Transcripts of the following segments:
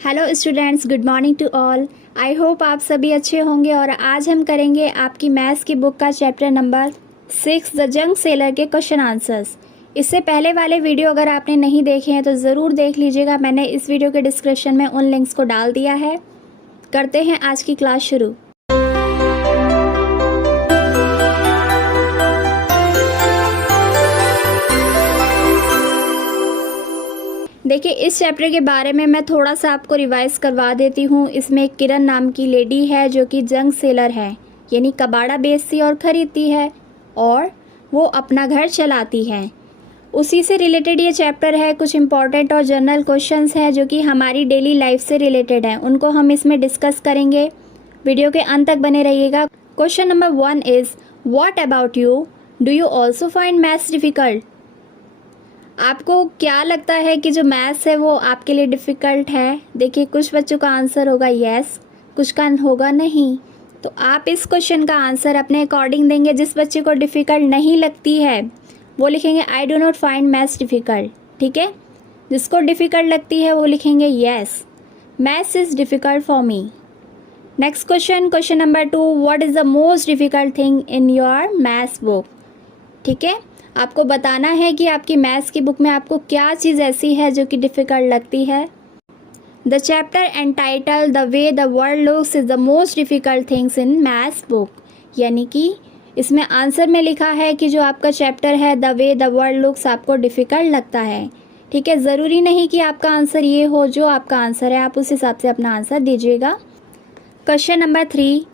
Hello students, good morning to all. I hope आप सभी अच्छे होंगे। और आज हम करेंगे आपकी मैथ्स की बुक का chapter number 6 the junk seller के क्वेश्चन आंसर्स। इससे पहले वाले वीडियो अगर आपने नहीं देखे हैं तो ज़रूर देख लीजिएगा। मैंने इस वीडियो के डिस्क्रिप्शन में उन लिंक्स को डाल दिया है। करते हैं आज की क्लास शुरू। देखिए, इस चैप्टर के बारे में मैं थोड़ा सा आपको रिवाइज करवा देती हूँ। इसमें एक किरण नाम की लेडी है जो कि जंक सेलर है, यानी कबाड़ा बेचती और ख़रीदती है और वो अपना घर चलाती है। उसी से रिलेटेड ये चैप्टर है। कुछ इंपॉर्टेंट और जनरल क्वेश्चंस हैं जो कि हमारी डेली लाइफ से रिलेटेड हैं, उनको हम इसमें डिस्कस करेंगे। वीडियो के अंत तक बने रहिएगा। Question number 1 is what about you, do you also find maths difficult? आपको क्या लगता है कि जो मैथ्स है वो आपके लिए डिफ़िकल्ट है? देखिए, कुछ बच्चों का आंसर होगा येस, कुछ का होगा नहीं। तो आप इस क्वेश्चन का आंसर अपने अकॉर्डिंग देंगे। जिस बच्चे को डिफ़िकल्ट नहीं लगती है वो लिखेंगे आई do not find maths difficult, ठीक है। जिसको डिफ़िकल्ट लगती है वो लिखेंगे yes, maths is difficult for me. Next question, question number 2, what is the most difficult thing in your maths book? ठीक है, आपको बताना है कि आपकी मैथ्स की बुक में आपको क्या चीज़ ऐसी है जो कि डिफ़िकल्ट लगती है। The chapter entitled the way the world looks is the most difficult things in maths book, यानी कि इसमें आंसर में लिखा है कि जो आपका चैप्टर है the way the world looks आपको डिफ़िकल्ट लगता है, ठीक है। ज़रूरी नहीं कि आपका आंसर ये हो। जो आपका आंसर है आप उस हिसाब से अपना आंसर दीजिएगा। Question number 3,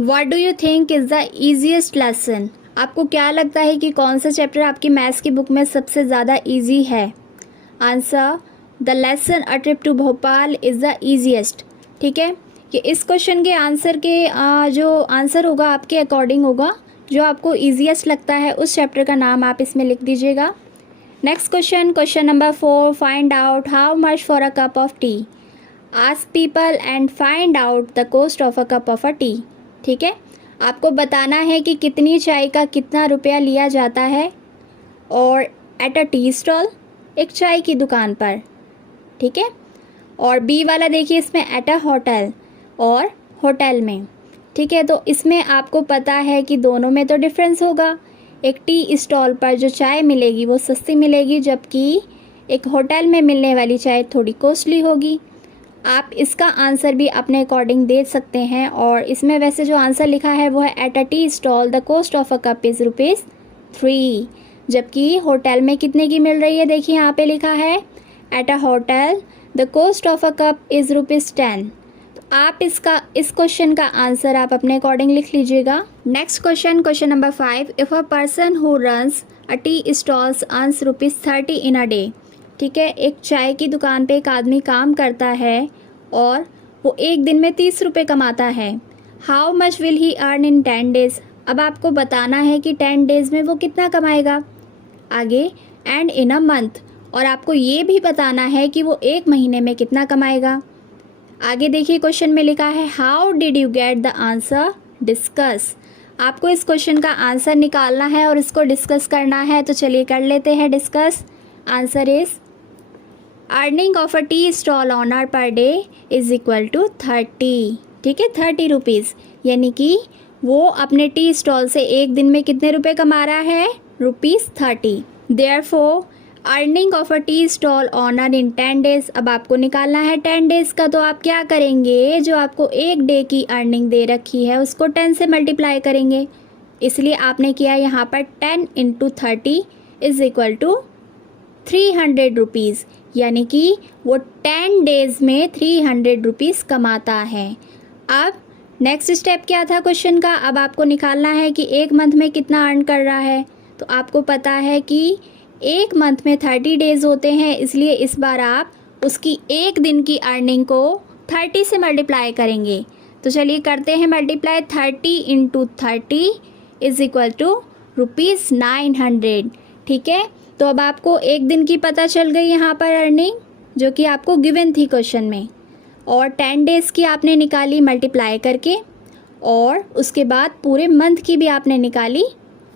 what do you think is the easiest lesson? आपको क्या लगता है कि कौन सा चैप्टर आपकी मैथ्स की बुक में सबसे ज़्यादा इजी है? Answer, the lesson a trip to Bhopal is the easiest, ठीक है। कि इस क्वेश्चन के आंसर के जो आंसर होगा आपके अकॉर्डिंग होगा। जो आपको ईजीएस्ट लगता है उस चैप्टर का नाम आप इसमें लिख दीजिएगा। Next question, question number 4, find out how much for a cup of T. Ask people and find out the cost of a cup of a T, ठीक है। आपको बताना है कि कितनी चाय का कितना रुपया लिया जाता है और एट अ टी स्टॉल, एक चाय की दुकान पर, ठीक है। और बी वाला देखिए, इसमें एट अ होटल और होटल में, ठीक है। तो इसमें आपको पता है कि दोनों में तो डिफरेंस होगा। एक टी स्टॉल पर जो चाय मिलेगी वो सस्ती मिलेगी, जबकि एक होटल में मिलने वाली चाय थोड़ी कॉस्टली होगी। आप इसका आंसर भी अपने अकॉर्डिंग दे सकते हैं। और इसमें वैसे जो आंसर लिखा है वो है at a tea stall the cost of a cup is ₹3, जबकि होटल में कितने की मिल रही है? देखिए यहाँ पे लिखा है at a hotel the cost of a cup is ₹10। तो आप इस क्वेश्चन का आंसर आप अपने अकॉर्डिंग लिख लीजिएगा। Next question, question number 5, if a person who runs a tea stalls earns ₹30 in a day, ठीक है। एक चाय की दुकान पे एक आदमी काम करता है और वो एक दिन में 30 रुपये कमाता है। How much will he earn in 10 days? अब आपको बताना है कि 10 डेज़ में वो कितना कमाएगा। आगे एंड इन अ मंथ, और आपको ये भी बताना है कि वो एक महीने में कितना कमाएगा। आगे देखिए, क्वेश्चन में लिखा है how did you get the answer, discuss. आपको इस क्वेश्चन का आंसर निकालना है और इसको डिस्कस करना है। तो चलिए कर लेते हैं discuss. Answer is earning of a tea stall owner per day is equal to 30, ठीक है, 30 रुपीज़। यानी कि वो अपने टी स्टॉल से एक दिन में कितने रुपए कमा रहा है? ₹30। Therefore earning of a tea stall owner in 10 days. अब आपको निकालना है 10 डेज़ का। तो आप क्या करेंगे, जो आपको एक डे की अर्निंग दे रखी है उसको 10 से मल्टीप्लाई करेंगे। इसलिए आपने किया यहाँ पर 10 × 30 इज़ इक्वल टू 300 रुपीज़, यानी कि वो 10 डेज़ में 300 रुपीज़ कमाता है। अब नेक्स्ट स्टेप क्या था क्वेश्चन का? अब आपको निकालना है कि एक मंथ में कितना अर्न कर रहा है। तो आपको पता है कि एक मंथ में 30 डेज़ होते हैं, इसलिए इस बार आप उसकी एक दिन की अर्निंग को 30 से मल्टीप्लाई करेंगे। तो चलिए करते हैं मल्टीप्लाई। 30 × 30 इज़ इक्वल टू ₹900, ठीक है। तो अब आपको एक दिन की पता चल गई यहाँ पर अर्निंग, जो कि आपको गिवन थी क्वेश्चन में, और 10 डेज़ की आपने निकाली मल्टीप्लाई करके, और उसके बाद पूरे मंथ की भी आपने निकाली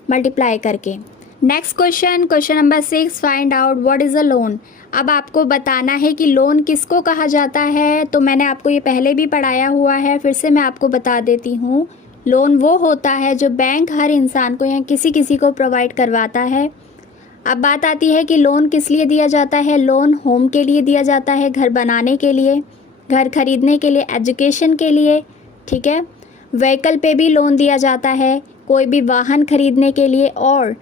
मल्टीप्लाई करके। Next question, question number 6, find out what is a loan. अब आपको बताना है कि लोन किसको कहा जाता है। तो मैंने आपको ये पहले भी पढ़ाया हुआ है, फिर से मैं आपको बता देती हूँ। लोन वो होता है जो बैंक हर इंसान को या किसी किसी को प्रोवाइड करवाता है। अब बात आती है कि लोन किस लिए दिया जाता है। लोन होम के लिए दिया जाता है, घर बनाने के लिए, घर खरीदने के लिए, एजुकेशन के लिए, ठीक है। व्हीकल पे भी लोन दिया जाता है, कोई भी वाहन खरीदने के लिए। और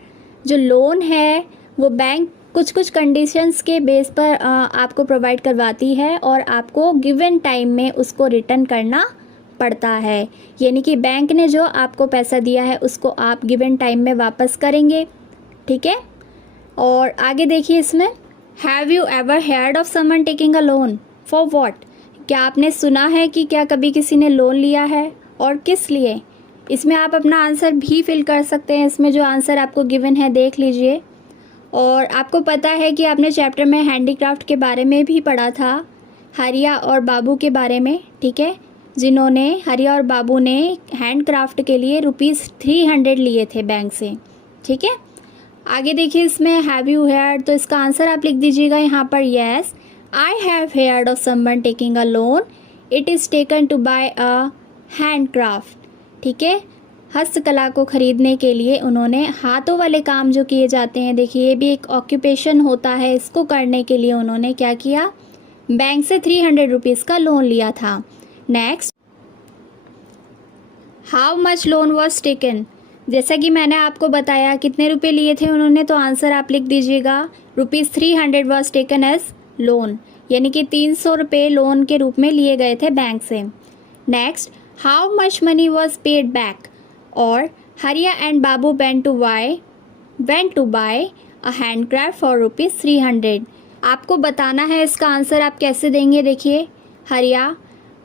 जो लोन है वो बैंक कुछ कुछ कंडीशंस के बेस पर आपको प्रोवाइड करवाती है और आपको गिवन टाइम में उसको रिटर्न करना पड़ता है। यानी कि बैंक ने जो आपको पैसा दिया है उसको आप गिवन टाइम में वापस करेंगे, ठीक है। और आगे देखिए इसमें, have you ever heard of someone taking a loan for what. क्या आपने सुना है कि क्या कभी किसी ने लोन लिया है और किस लिए। इसमें आप अपना आंसर भी फिल कर सकते हैं। इसमें जो आंसर आपको गिवन है देख लीजिए। और आपको पता है कि आपने चैप्टर में हैंडीक्राफ्ट के बारे में भी पढ़ा था, हरिया और बाबू के बारे में, ठीक है, जिन्होंने हरिया और बाबू ने हैंडक्राफ्ट के लिए ₹300 लिए थे बैंक से, ठीक है। आगे देखिए इसमें हैव यू हेard, तो इसका आंसर आप लिख दीजिएगा यहाँ पर, yes I have heard of someone taking a loan, it is taken to buy a handcraft, ठीक है। हस्तकला को खरीदने के लिए उन्होंने हाथों वाले काम जो किए जाते हैं, देखिए ये भी एक ऑक्यूपेशन होता है, इसको करने के लिए उन्होंने क्या किया, बैंक से ₹300 का लोन लिया था। Next, how much loan was taken. जैसा कि मैंने आपको बताया कितने रुपए लिए थे उन्होंने, तो आंसर आप लिख दीजिएगा, ₹300 वॉज टेकन एज लोन, यानी कि 300 रुपये लोन के रूप में लिए गए थे बैंक से। Next, how much money was paid back. और हरिया and Babu went to buy a handcraft for ₹300। आपको बताना है इसका आंसर आप कैसे देंगे। देखिए, Hariya,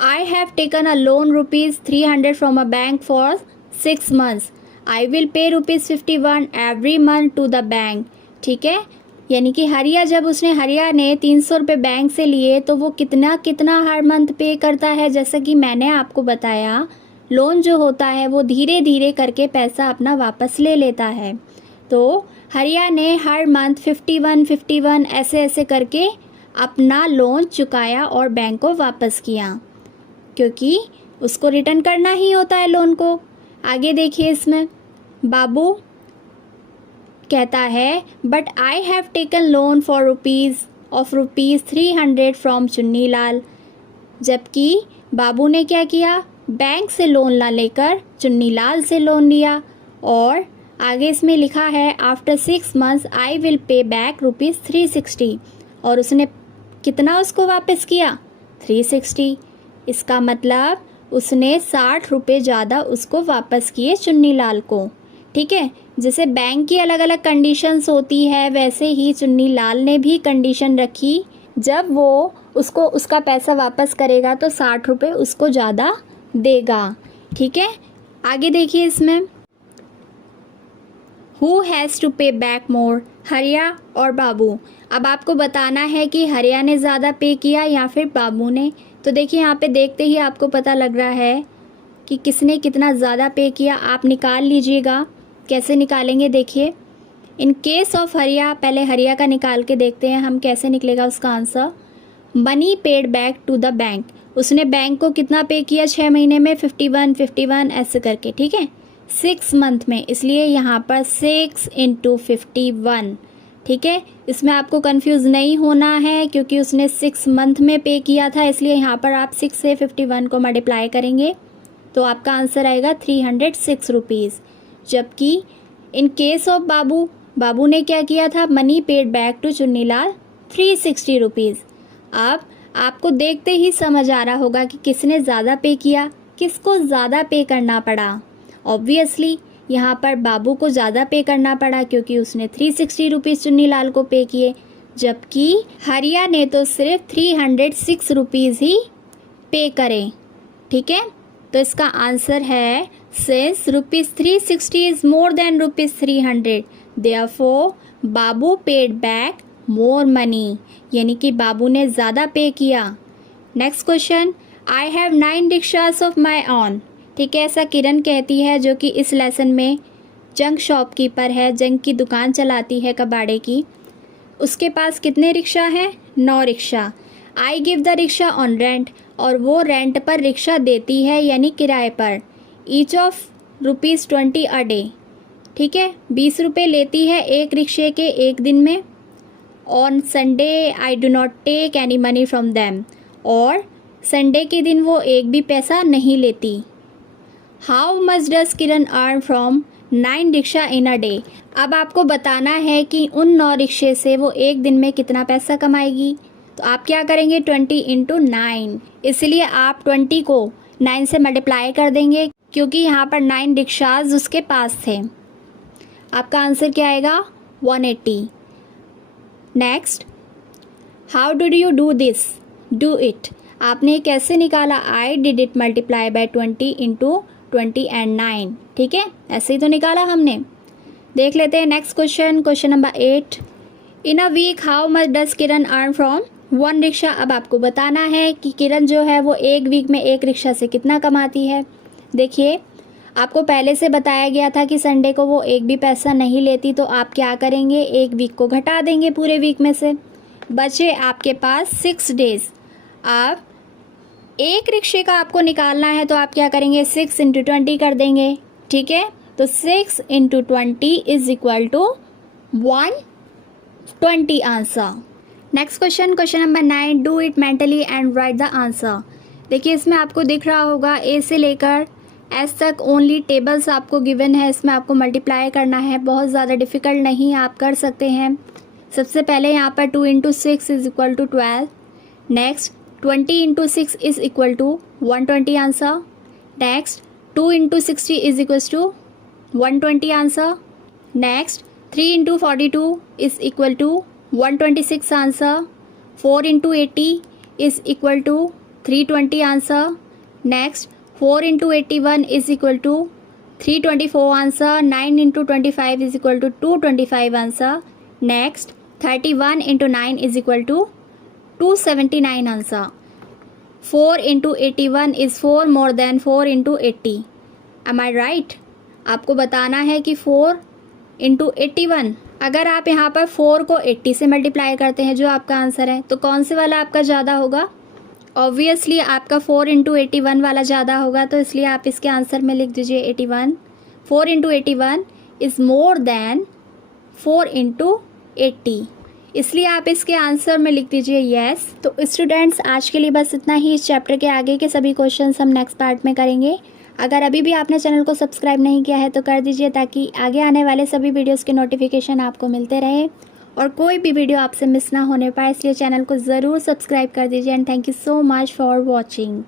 I have taken a loan ₹300 from a bank for 6 months, I will pay ₹51 every month to the bank, ठीक है। यानी कि हरिया ने 300 रुपये बैंक से लिए तो वो कितना कितना हर मंथ पे करता है। जैसा कि मैंने आपको बताया, लोन जो होता है वो धीरे धीरे करके पैसा अपना वापस ले लेता है। तो हरिया ने हर मंथ 51 ऐसे ऐसे करके अपना लोन चुकाया और बैंक को वापस किया, क्योंकि उसको रिटर्न करना ही होता है लोन को। आगे देखिए इसमें, बाबू कहता है, but I have taken loan for ₹300 from Chunni Lal. जबकि बाबू ने क्या किया, बैंक से लोन ला लेकर चुन्नी लाल से लोन लिया। और आगे इसमें लिखा है, आफ्टर 6 months आई विल पे बैक ₹360। और उसने कितना उसको वापस किया, 360। इसका मतलब उसने 60 रुपये ज़्यादा उसको वापस किए चुन्नी लाल को, ठीक है। जैसे बैंक की अलग अलग कंडीशंस होती है, वैसे ही चुन्नी लाल ने भी कंडीशन रखी, जब वो उसको उसका पैसा वापस करेगा तो 60 रुपये उसको ज़्यादा देगा, ठीक है। आगे देखिए इसमें, हु हैज़ टू पे बैक मोर, हरिया और बाबू। अब आपको बताना है कि हरिया ने ज़्यादा पे किया या फिर बाबू ने। तो देखिए यहाँ पे देखते ही आपको पता लग रहा है कि किसने कितना ज़्यादा पे किया। आप निकाल लीजिएगा, कैसे निकालेंगे देखिए। इन केस ऑफ हरिया, पहले हरिया का निकाल के देखते हैं हम कैसे निकलेगा उसका answer. Money paid back to the bank, उसने बैंक को कितना पे किया 6 महीने में, 51 ऐसे करके, ठीक है, 6 मंथ में, इसलिए यहाँ पर 6 × 51, ठीक है। इसमें आपको कंफ्यूज नहीं होना है क्योंकि उसने 6 मंथ में पे किया था, इसलिए यहाँ पर आप 6 से 51 को मल्टीप्लाई करेंगे तो आपका आंसर आएगा 306 रुपीज़। जबकि इन केस ऑफ बाबू ने क्या किया था, money paid back to Chunnilal 360 rupees. अब आपको देखते ही समझ आ रहा होगा कि किसने ज़्यादा पे किया, किसको ज़्यादा पे करना पड़ा। ऑब्वियसली यहाँ पर बाबू को ज़्यादा पे करना पड़ा क्योंकि उसने 360 रुपीज़ चुन्नीलाल को पे किए, जबकि हरिया ने तो सिर्फ 306 रुपीज़ ही पे करे, ठीक है। तो इसका आंसर है, since ₹360 is more than ₹300, therefore Babu paid back more money, यानी कि बाबू ने ज़्यादा पे किया। Next question, I have 9 rickshaws of my on, ठीक है, ऐसा किरण कहती है जो कि इस लेसन में जंग शॉपकीपर है, जंग की दुकान चलाती है कबाड़े की। उसके पास कितने रिक्शा हैं? 9 rickshaw. I give the rickshaw on rent, और वो रेंट पर रिक्शा देती है यानी किराए पर। ईच ऑफ ₹20 अ डे, ठीक है, 20 रुपये लेती है एक रिक्शे के एक दिन में। On Sunday I do not take any money from them, और संडे के दिन वो एक भी पैसा नहीं लेती। How much does Kiran earn from 9 rickshaw in a day. अब आपको बताना है कि उन 9 रिक्शे से वो एक दिन में कितना पैसा कमाएगी। तो आप क्या करेंगे? 20 × 9, इसलिए आप 20 को 9 से मल्टीप्लाई कर देंगे क्योंकि यहाँ पर 9 रिक्शाज उसके पास थे। आपका आंसर क्या आएगा? 180। Next, how did you do this? Do it, आपने कैसे निकाला? I did it multiply by 20 × 20 and 9, ठीक है, ऐसे ही तो निकाला हमने। देख लेते हैं next question, question number 8। In a week how much does Kiran earn from 1 rickshaw. अब आपको बताना है कि किरण जो है वो एक वीक में एक रिक्शा से कितना कमाती है। देखिए, आपको पहले से बताया गया था कि संडे को वो एक भी पैसा नहीं लेती, तो आप क्या करेंगे? एक वीक को घटा देंगे पूरे वीक में से, बचे आपके पास 6 डेज। आप एक रिक्शे का आपको निकालना है तो आप क्या करेंगे? 6 × 20 कर देंगे, ठीक है। तो 6 × 20 is equal to 120 answer. Next question, question number 9। Do it mentally and write the answer. देखिए, इसमें आपको दिख रहा होगा ए से लेकर एस तक ओनली टेबल्स आपको गिवन है, इसमें आपको मल्टीप्लाई करना है। बहुत ज़्यादा डिफ़िकल्ट नहीं, आप कर सकते हैं। सबसे पहले यहाँ पर 2 × 6 is equal to 12। Next 20 × 6 is equal to 120 answer. Next 2 × 60 is equal to 120 answer. Next 3 × 42 is equal to 126 answer. 4 × 80 is equal to 320 answer. Next 4 × 81 is equal to 324 answer. 9 × 25 is equal to 225 answer. Next 31 × 9 is equal to 279 answer. 4 × 81 is 4 more than 4 × 80। Am I right? आपको बताना है कि 4 × 81, अगर आप यहाँ पर 4 को 80 से मल्टीप्लाई करते हैं जो आपका आंसर है, तो कौन से वाला आपका ज़्यादा होगा? ऑब्वियसली आपका 4 × 81 वाला ज़्यादा होगा, तो इसलिए आप इसके आंसर में लिख दीजिए 81। 4 × 81 इज़ मोर देन 4 × 80, इसलिए आप इसके आंसर में लिख दीजिए यस। तो स्टूडेंट्स, आज के लिए बस इतना ही। इस चैप्टर के आगे के सभी क्वेश्चंस हम नेक्स्ट पार्ट में करेंगे। अगर अभी भी आपने चैनल को सब्सक्राइब नहीं किया है तो कर दीजिए, ताकि आगे आने वाले सभी वीडियोस के नोटिफिकेशन आपको मिलते रहे और कोई भी वीडियो आपसे मिस ना होने पाए। इसलिए चैनल को ज़रूर सब्सक्राइब कर दीजिए। And thank you so much for watching.